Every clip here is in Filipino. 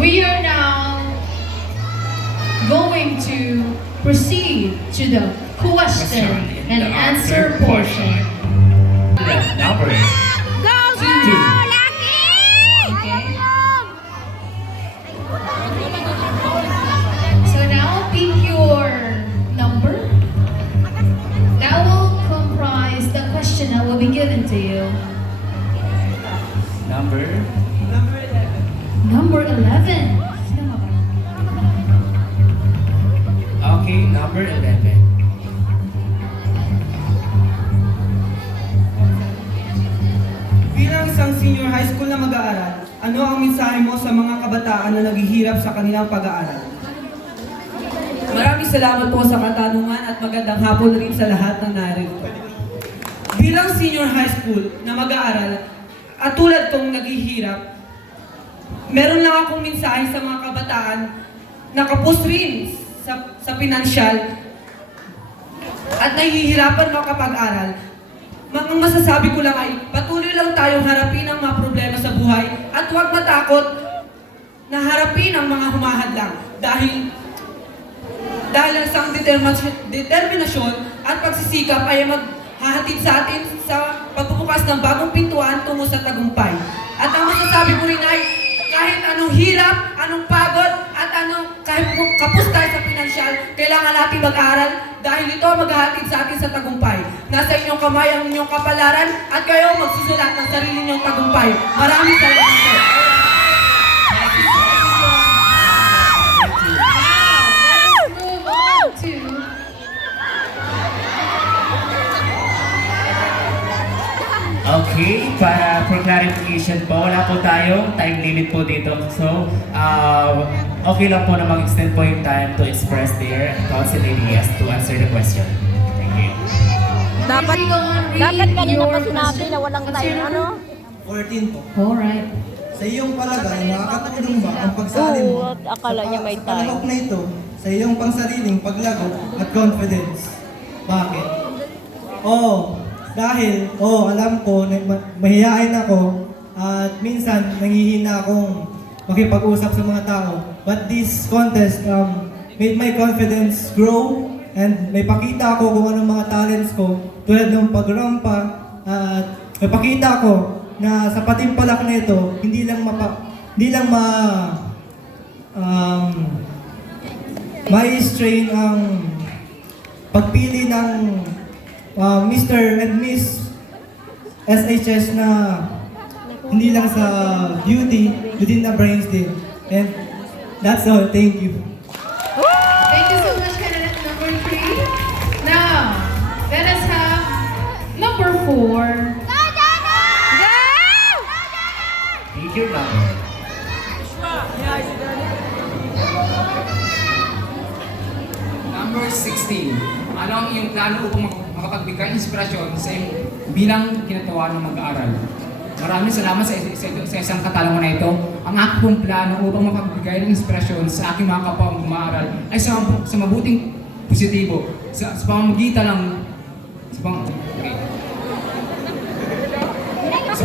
We are now going to proceed to the question and answer portion. Number Go, go, Two. Lucky! Okay. So now pick your number. That will comprise the question that will be given to you. number Number 11. Sino ba? okay, number 11. Bilang isang senior high school na mag-aaral, ano ang mensahe mo sa mga kabataan na naghihirap sa kanilang pag-aaral? Maraming salamat po sa katanungan at magandang hapon rin sa lahat ng narito. Bilang senior high school na mag-aaral at tulad kong naghihirap, meron lang akong mensahe sa mga kabataan na kapos rin sa pinansyal at nahihirapan makapag-aral. Ang masasabi ko lang ay patuloy lang tayong harapin ang mga problema sa buhay at huwag matakot na harapin ang mga humahadlang dahil ang isang determinasyon at pagsisikap ay maghahatid sa atin sa pagbubukas ng bagong pintuan tungo sa tagumpay. At ang masasabi ko rin ay kahit anong hirap, anong pagod, at kahit kapos tayo sa pinansyal, kailangan natin mag-aral dahil ito maghahatid sa atin sa tagumpay. Nasa inyong kamay ang inyong kapalaran at kayo magsusulat ng sarili ninyong tagumpay. Maraming salamat po. Let's move on to Okay, para for clarification po, wala po tayong time limit po dito. So, okay lang po na mag-extend po yung time to express their thoughts and ideas to answer the question. Thank you. Dapat, Maybe go on, read dapat kanina your pa sinabi question. na walang What's time, your ano? 14 po. Alright. Sa iyong palagay, makakatulong ba ang pagsali mo Oo, at akala niya may sa panahon time. na ito sa iyong pangsariling paglago at confidence? Bakit? Alam ko na mahihain ako at minsan nanghihina akong makipag-usap sa mga tao. But this contest made my confidence grow and may pakita ako kung anong mga talents ko tulad ng pagrampa at may pakita ko na sa patimpalak na ito, hindi lang ma-strain ang pagpili ng Mr. and Miss SHS na hindi lang sa beauty, within the brains din. And that's all. Thank you. Thank you so much, candidate number 3. Now, let us have number 4. Go! Read your number. Number 16. Ano ang iyong plano upang makapagbigay inspirasyon sa iyong bilang kinatawa ng mag-aaral? Maraming salamat sa isang katanungan na ito. Ang aking plano upang makapagbigay ng inspirasyon sa aking mga kapwa mag-aaral ay sa mabuting positibo. Sa pamamagitan ng... Sa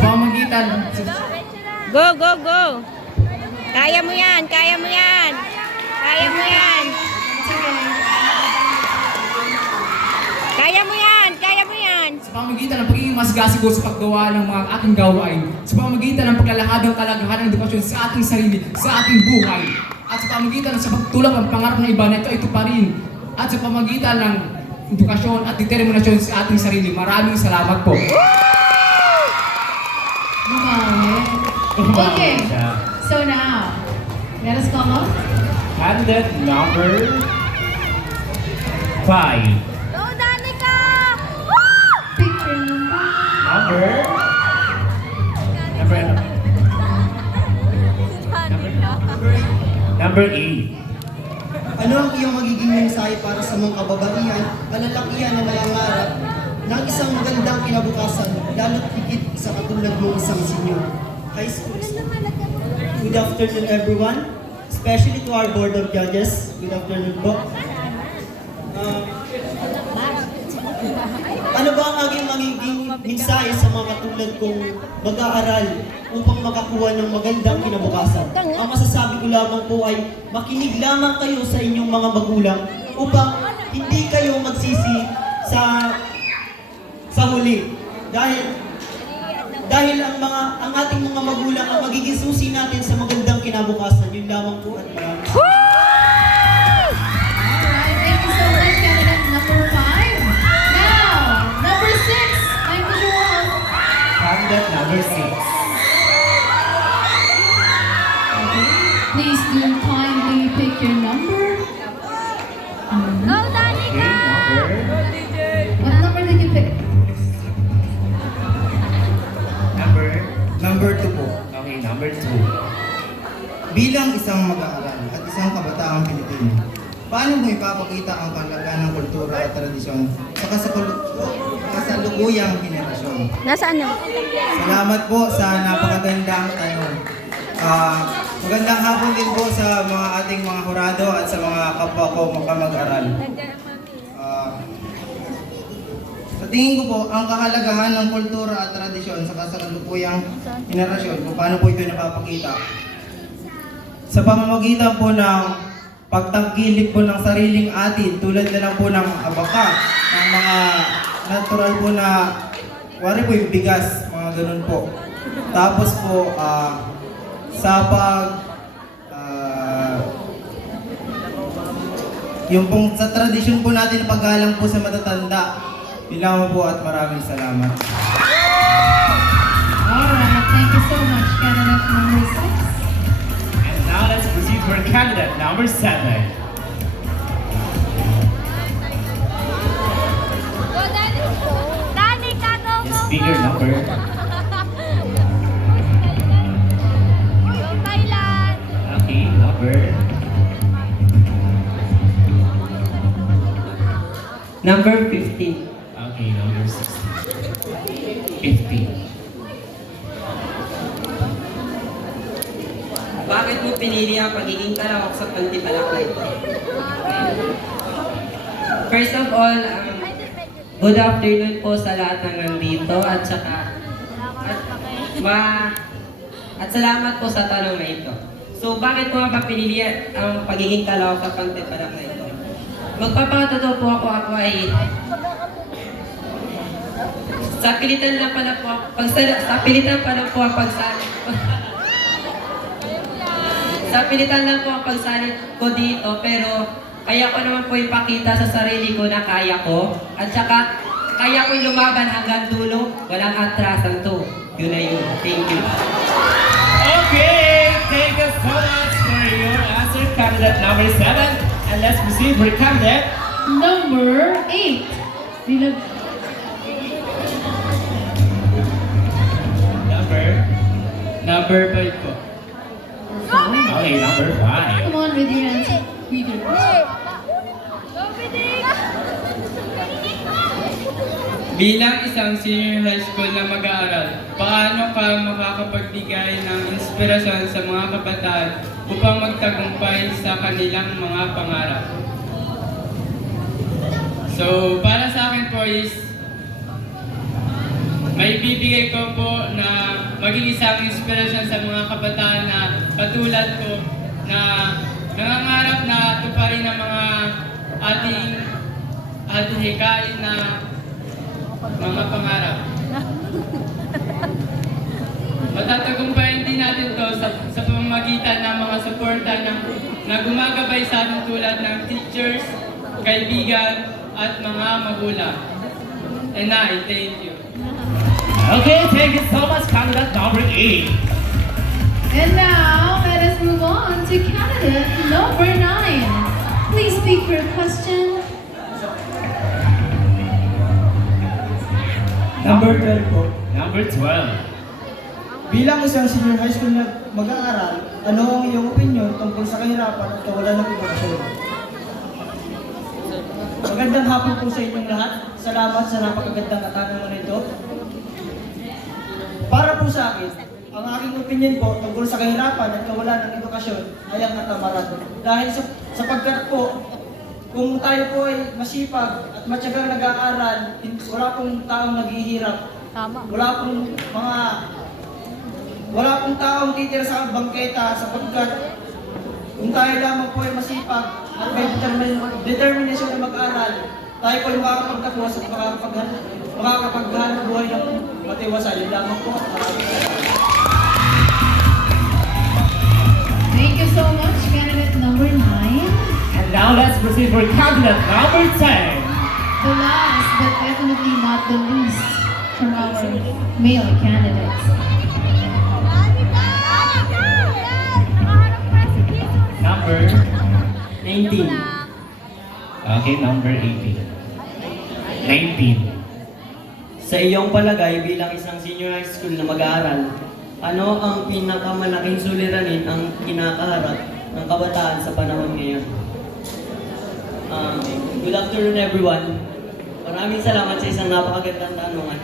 pamamagitan... Go, go, go! Kaya mo yan! Kaya mo yan! Kaya mo yan! Kaya mo yan! Kaya mo yan! Sa pamamagitan ng pagiging masgasigo sa paggawa ng mga ating gawain, sa pamamagitan ng paglalahad ng kalagahan ng edukasyon sa ating sarili, sa ating buhay, at sa pamamagitan ng sa pagtulak ng pangarap ng iba na ito pa rin, at sa pamamagitan ng edukasyon at determinasyon sa ating sarili. Maraming salamat po. Okay, so now, let us come up. Candidate number 5. Go, Danica! Woo! Pick your number. Number 8. Ano ang iyong magiging mensahe para sa mga kababaihan, kalalakihan na nangangarap ng isang magandang kinabukasan, lalo't higit sa katulad mong isang senior high school student? Good afternoon everyone, especially to our board of judges. Good afternoon po. Ano ba ang magiging mensahe sa mga katulad kong mag-aaral upang makakuha ng magandang kinabukasan? Ang masasabi ko lamang po ay makinig lamang kayo sa inyong mga magulang upang hindi kayo magsisi sa huli. Dahil ang ating mga magulang ang magiging susi natin sa magandang kinabukasan. Yun lamang po at maraming Alright, thank you so much, candidate number 5. Now, number 6, my visual. Candidate number 6. Please do kindly pick your number. Okay, What number did you pick? Number 2 po. Okay, number 2. Bilang isang mag-aaral at isang kabataang Pilipino, paano mo ipapakita ang kahalagahan ng kultura at tradisyon sa kasalukuyang henerasyon? Nasaan yun? Salamat po sa napakagandang tanong. Magandang hapon din po sa mga ating mga hurado at sa mga kapwa ko mag-aral. Sa tingin ko po, ang kahalagahan ng kultura at tradisyon sa kasalukuyang henerasyon, kung paano po ito napapakita. Sa pamamagitan po ng pagtangkilik po ng sariling atin, tulad na lang po ng abaka, ng mga natural po na, wari po yung bigas, mga ganun po. Tapos po, yung pong sa tradisyon po natin paggalang po sa matatanda. Bilang po at maraming salamat. Alright, thank you so much, candidate number 6. And now let's proceed for candidate number 7. Speaker number. Okay, Number 15. Okay, number 15. Bakit mo pinili ang pagiging talawak sa Pantipalakay? First of all, good afternoon po sa lahat ng nandito at salamat po sa tanong na ito. So, bakit mo ba pinili ang pagiging talawak sa Pantipalakay? Magpapakatotoo po ako ay sa pilitan lang pala po sa pilitan lang po ang pagsalit ko dito, pero kaya ko naman po ipakita sa sarili ko na kaya ko at saka kaya ko lumaban hanggang dulo, walang atrasan to. Yun na yun. Thank you. Okay, thank you so much for your answer, candidate number 7. And let's proceed for candidate Number 8. number 5 po. Okay, number 5. Come on with your answer. Read your question. Bilang isang senior high school na mag-aaral, paano ka makakapagbigay ng inspirasyon sa mga kabataan upang magtagumpay sa kanilang mga pangarap? So, para sa akin po is, may bibigay ko po na maging isang inspirasyon sa mga kabataan na katulad ko na nangangarap na tuparin ang mga ating hikain na mga pangarap. Matatagumpayan din natin to sa pamamagitan ng mga suporta na gumagabay sa ating tulad ng teachers, kaibigan, at mga magulang. And I thank you. Okay, thank you so much, candidate number 8. And now, let us move on to candidate number 9. Please speak your question. Number 12 po. Number 12. Bilang isang senior high school na mag-aaral, ano ang iyong opinion tungkol sa kahirapan at kawalan ng edukasyon? Magandang hapon po sa inyong lahat. Salamat sa napakagandang katanungan na ito. Para po sa akin, ang aking opinion po tungkol sa kahirapan at kawalan ng edukasyon ay ang katamaran. Dahil sapagkat po, kung tayo po ay masipag at matyagang nag-aaral, wala pong taong naghihirap. Wala pong taong titira sa bangketa sapagkat Kung tayo lamang po ay masipag at may determinasyon na mag-aral, tayo po ay makakapagtakwas at makakapaghan ng buhay ng matiwasay. Yun lamang po. Thank you so much, candidate number 9. And now let's proceed for candidate number 10. The last, but definitely not the least, from our male candidates. Number 19. Okay, number 18. 19. Sa iyong palagay bilang isang senior high school na mag-aaral, ano ang pinakamalaking suliranin ang kinakaharap ng kabataan sa panahon ngayon? Good afternoon everyone. Maraming salamat sa isang napakagandang tanungan.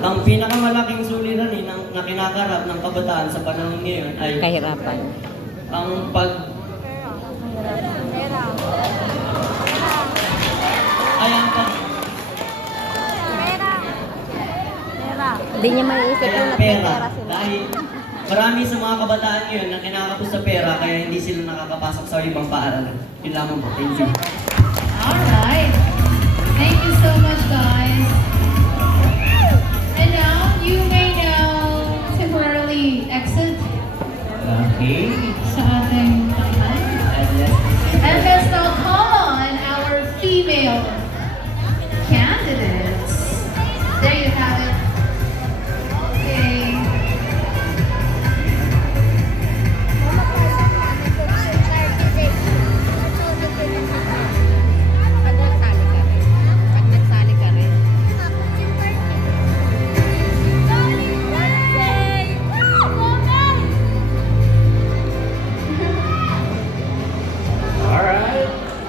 Ang pinakamalaking suliranin na kinakaharap ng kabataan sa panahon ngayon ay Kahirapan. ang Hindi niya maiisip Kaya yung ang pera, nagpapera sila. dahil marami sa mga kabataan ngayon na kinakapos sa pera kaya hindi sila nakakapasok sa ibang paaralan. Yun lamang po. Thank you. Alright. Thank you so much, guys. And now, you may now temporarily exit Okay. sa ating tanghal. And let's now call on our female candidates. There you have it. Okay. Pag nagsali ka rin. Pag nagsali ka rin. Alright.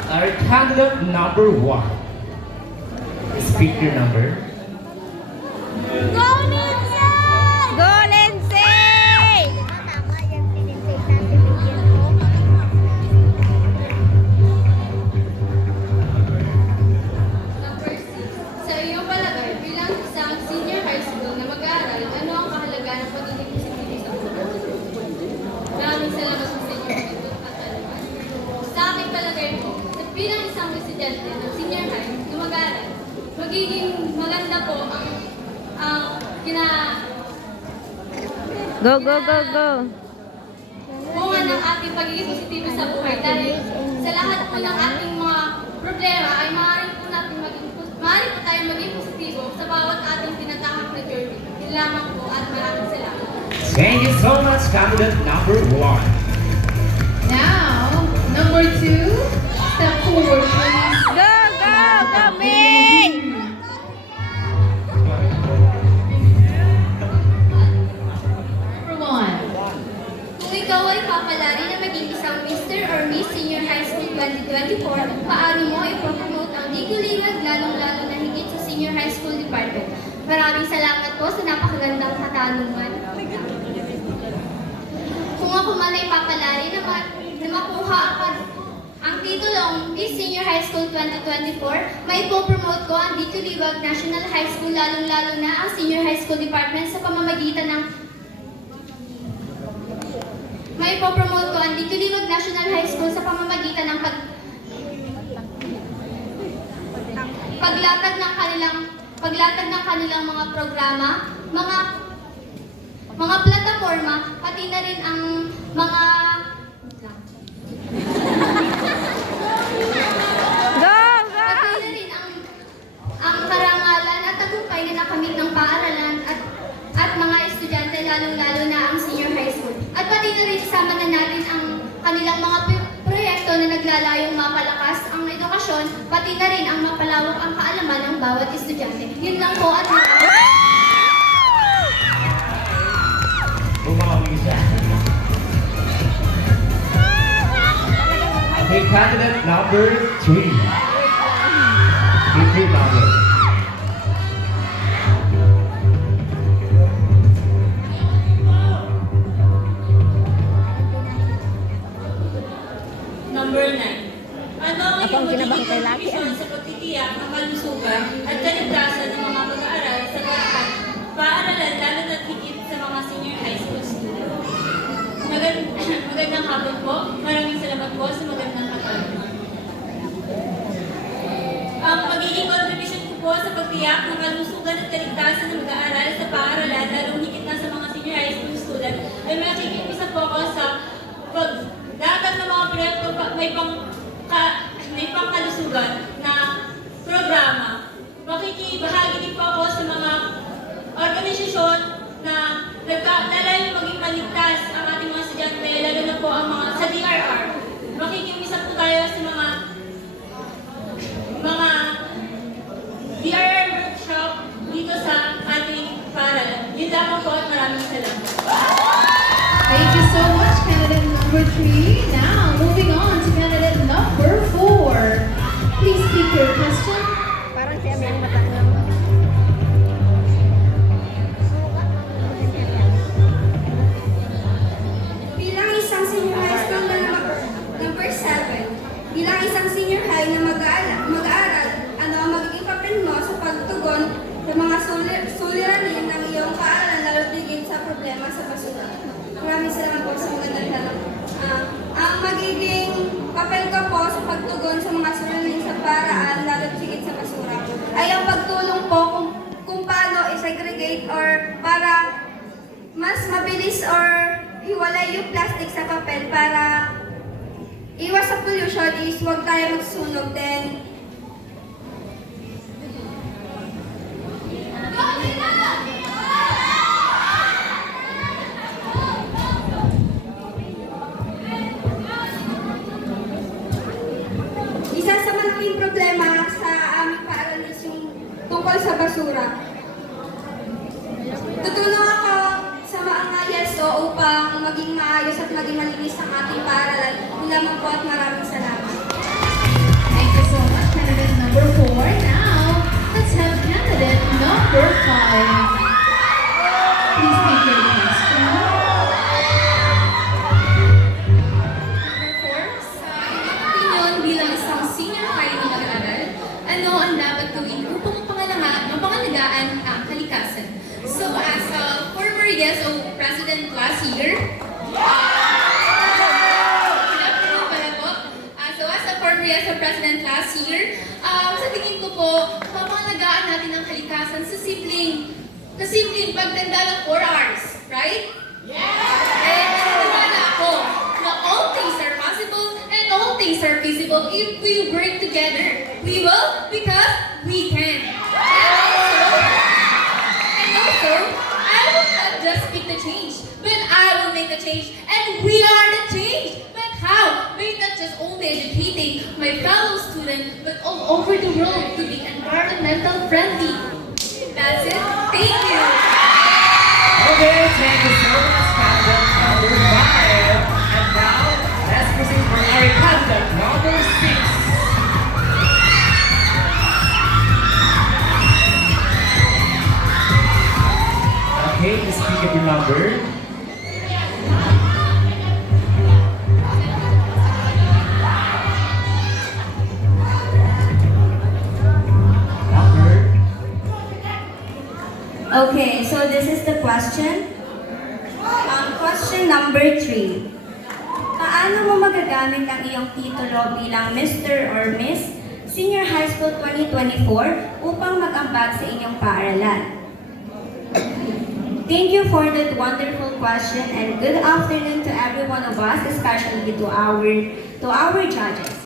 Our candidate number 1. Speaker number. Go, Lindsay! Number 6. Sa iyong palagay, bilang isang senior high school na mag-aaral, ano ang kahalagahan ng pagiging positibo sa buhay? Maraming salamat sa inyong sagot at katanungan. Sa aking palagay po, bilang isang estudyante ng senior high na mag-aaral, magiging maganda po ang Go, go, go, go. bunga ng ating pagiging positibo sa buhay dahil sa lahat po ng ating mga problema ay maaari po tayong maging positibo sa bawat ating tinatahak na journey. Yun lamang po at maraming salamat. Thank you so much, candidate number 1. Now, number 2, step forward, please. Go, go, go, Ming! Number 1. Kung ikaw ay papalari na maging isang Mr. or Miss Senior High School 2024, paano mo ipropromote ang Diguliwag lalong-lalo na higit sa Senior High School Department? Maraming salamat po sa napakagandang katanungan. Kung ako man ay papalari na makuha ang titulong Miss Senior High School 2024, may ipopromote ko ang Diguliwag National High School lalong-lalo na ang Senior High School Department sa pamamagitan ng May ipopromote ko ang Diguliwag National High School sa pamamagitan ng paglatag ng kanilang mga programa, mga plataforma, pati na rin ang mga Go, go! pati na rin ang karangalan at tagumpay na nakamit ng paaralan at mga estudyante lalong-lalo na ang senior high school. At pati na rin isama na natin ang kanilang mga proyekto na naglalayong mapalakas ang edukasyon, pati na rin ang mapalawak ang kaalaman ng bawat estudyante. Yun lang po at Bumawi siya. Okay, candidate number 3. Speaker number. Number 9. Ano ang Ako ang iyong kinabangkay magiging lagi. kontribusyon sa pagtitiyak ng kalusugan at kaligtasan ng mga mag-aaral sa paaralan lalo na't higit sa mga senior high school students? Magandang hapon po. Maraming salamat po sa magandang katanungan. Ang magiging contribution ko po sa pagtiyak ng kalusugan at kaligtasan ng mag-aaral sa paaralan, lalong higit na sa mga senior high school student, ay makikipisa po ako sa pagdagat ng mga proyekto may pangkalusugan na programa. Makikibahagi din po ako sa mga organisasyon na nagkaalala maging maligtas ang ating mga estudyante, lalo na po ang mga sa DRR. Makikimisa po tayo sa mga DRR workshop dito sa ating paaralan. Yun lamang po at maraming salamat. Thank you so much, candidate number 3. Now, moving on to candidate number 4. Please speak your question. Parang si Amel matanong. Bilang isang senior high school na number 7, bilang isang senior high na mag-aaral, ano ang magiging papel mo sa pagtugon sa mga suliranin ng iyong paaralan lalo tigit sa problema sa basura? Maraming salamat po sa magandang tanong. Ang magiging papel ko po sa pagtugon sa mga suliranin sa paaralan lalo tigit sa basura ay ang pagtulong po kung paano i-segregate or para mas mabilis or hiwalay yung plastic sa papel para iwas sa pollution is huwag tayo magsunog din. Isa sa malaking problema sa aming paaralan is yung tungkol sa basura. Tutulong ako sa mga yeso upang maging maayos at maging malinis ang ating paaralan. Yun lamang po at maraming salamat. Thank you so much, candidate number 4. Now, let's have candidate number 5. Please speak your question. Number 4, sa inyong opinion bilang isang senior high na mag-aaral, ano ang dapat gawin upang mapangalagaan ang kalikasan? So as a former YESO president last year, president last year, sa tingin ko po, mapangalagaan natin ang kalikasan sa simpleng pagtanda ng 4 hours, right? Yeah! Eh, naniniwala ako na all things are possible and all things are feasible if we work together. We will because we can. And also, I will not just speak the change, but I will make the change. And we are the change. But how? By not just only educating my fellow students, but all over the world to be environmental friendly. That's it. Thank you. Okay, thank you so much, candidate number 5. And now, let's proceed for our candidate number 6. Okay, please pick up your number. Okay, so this is the question. Question number 3. Paano mo magagamit ang iyong titulo bilang Mr. or Miss Senior High School 2024 upang mag-ambag sa inyong paaralan? Thank you for that wonderful question and good afternoon to every one of us, especially to our judges.